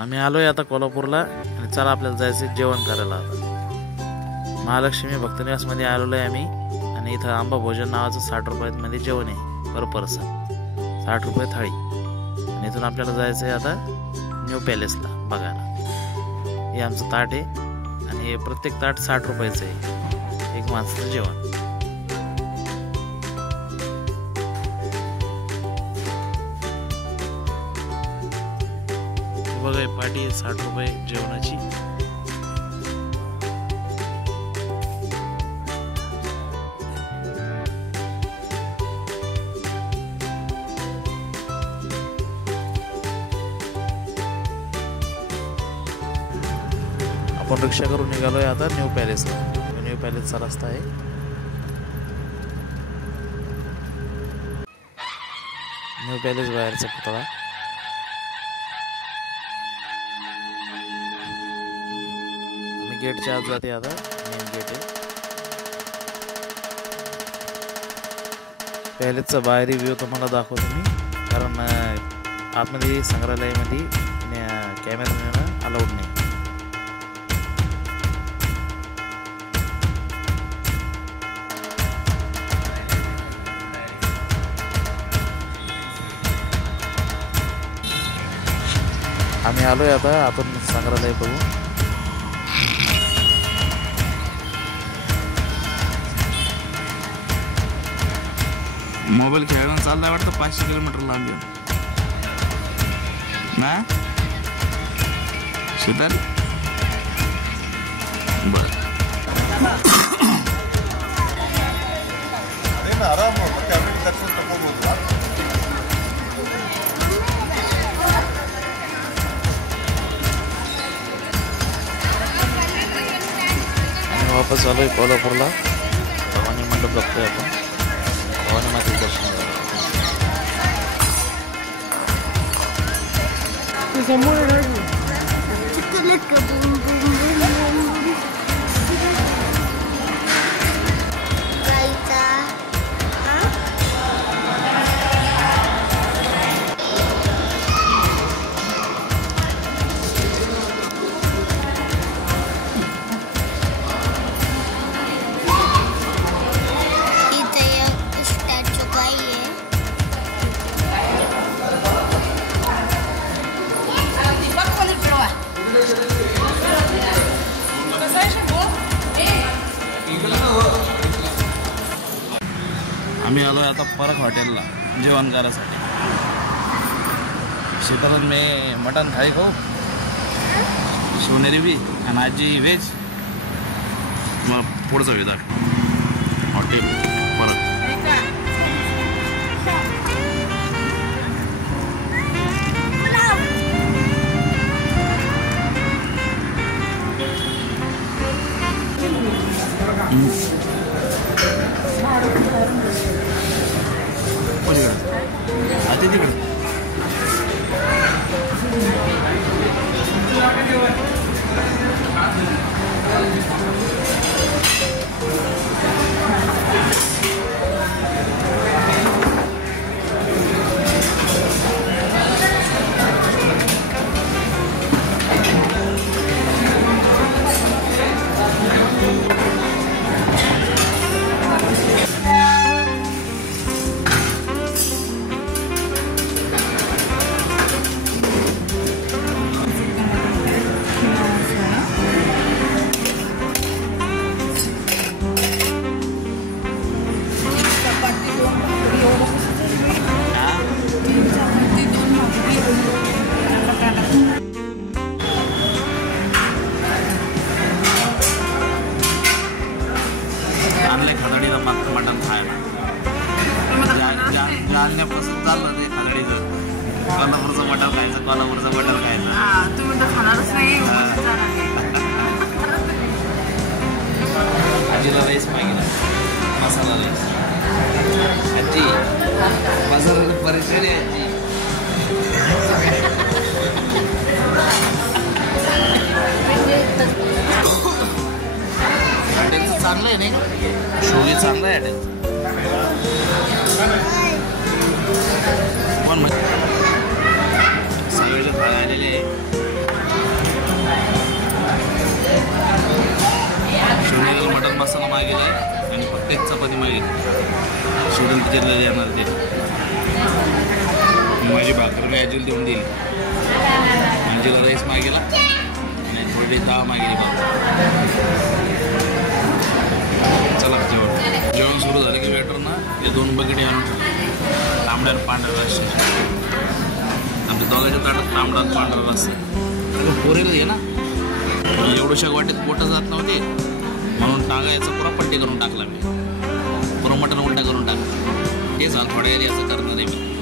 आम्ही आलोय आता कोल्हापूरला आणि चला आपल्याला जायचं जेवण करायला। आता महालक्ष्मी भक्तनिवास मध्ये आलेलो आहे आम्ही आणि इथं आंबा भोजन नावाचं 60 रुपयामध्ये जेवण आहे पर पर्सन, 60 रुपये थाळी। आणि इथून आपल्याला जायचं आहे आता न्यू पॅलेसला बघायला। हे आमचं ताट आहे आणि प्रत्येक ताट 60 रुपयाचं आहे, एक माणसाचं जेवण। बघा पाटी 60 रुपये जेवणाची। आपण रिक्षा करून निघालोय आता न्यू पॅलेसला। न्यू पॅलेसचा रस्ता आहे। न्यू पॅलेस बाहेरचा पुतळा। आम्ही गेटच्या आत जाते आता, मेन गेट आहे। पॅलेसचा बाहेरी व्ह्यू तुम्हाला दाखवतो मी, कारण आतमध्ये संग्रहालयामध्ये कॅमेरामॅन अलाउड नाही। आम्ही आलोय आता आपण संग्रहालय बघू। मोबाईल खेळून चाललाय वाटतं 500 किलोमीटर लांब ना शीतल। बर वापस आलोय कोल्हापूरला। भवानी मंडप बघतोय आपण, भवानी मातेचं दर्शन घ्यायला। आम्ही आलोय आता परत हॉटेलला जेवण करायसाठी। शीतल मी मटन थाळी खाऊ, शिवनेरी बी आणि आजी व्हेज। मग पुढचं विधान हॉटेल परत। आते तिकडे मटन खायला जालन्यापासून चाललं ते खानडीचं। कोल्हापूरचं मटन खायचं, कोल्हापूरचं मटन खायचं। तुम्ही तर खाणारच नाही। आजीला राईस मागितला, मसाला राईस। आजी मसाला परेशानी आजी। हॉटेलचं चांगलं आहे नाही, शोले चांगलं आहे हॉटेल। पण सगळे आलेले मागेला आहे आणि फक्त एक चपाती मागेल. शेड्यूल टीचरला येणार ते. माझी भाकर मी आजीला देऊन दिली. आजीला राईस मागेला आणि थोडी डाळ मागेली बघ. चला जेवण सुरू झालं की वेटरना ते 2 बकेटी आणून ठेवले. तांबड्या आणि पांढऱ्या रस्से. आमच्या दोघांच्या ताटात तांबडा आणि पांढरा रस्सा. पोरेला घे ना. एवढ्याशा वाटेत पोटं जात नव्हते म्हणून टांगायचं पुरा पट्टी करून टाकला मी. पुरा मटण उलटा करून टाकला. ते झालं थोड्या याचं करणार आहे मी.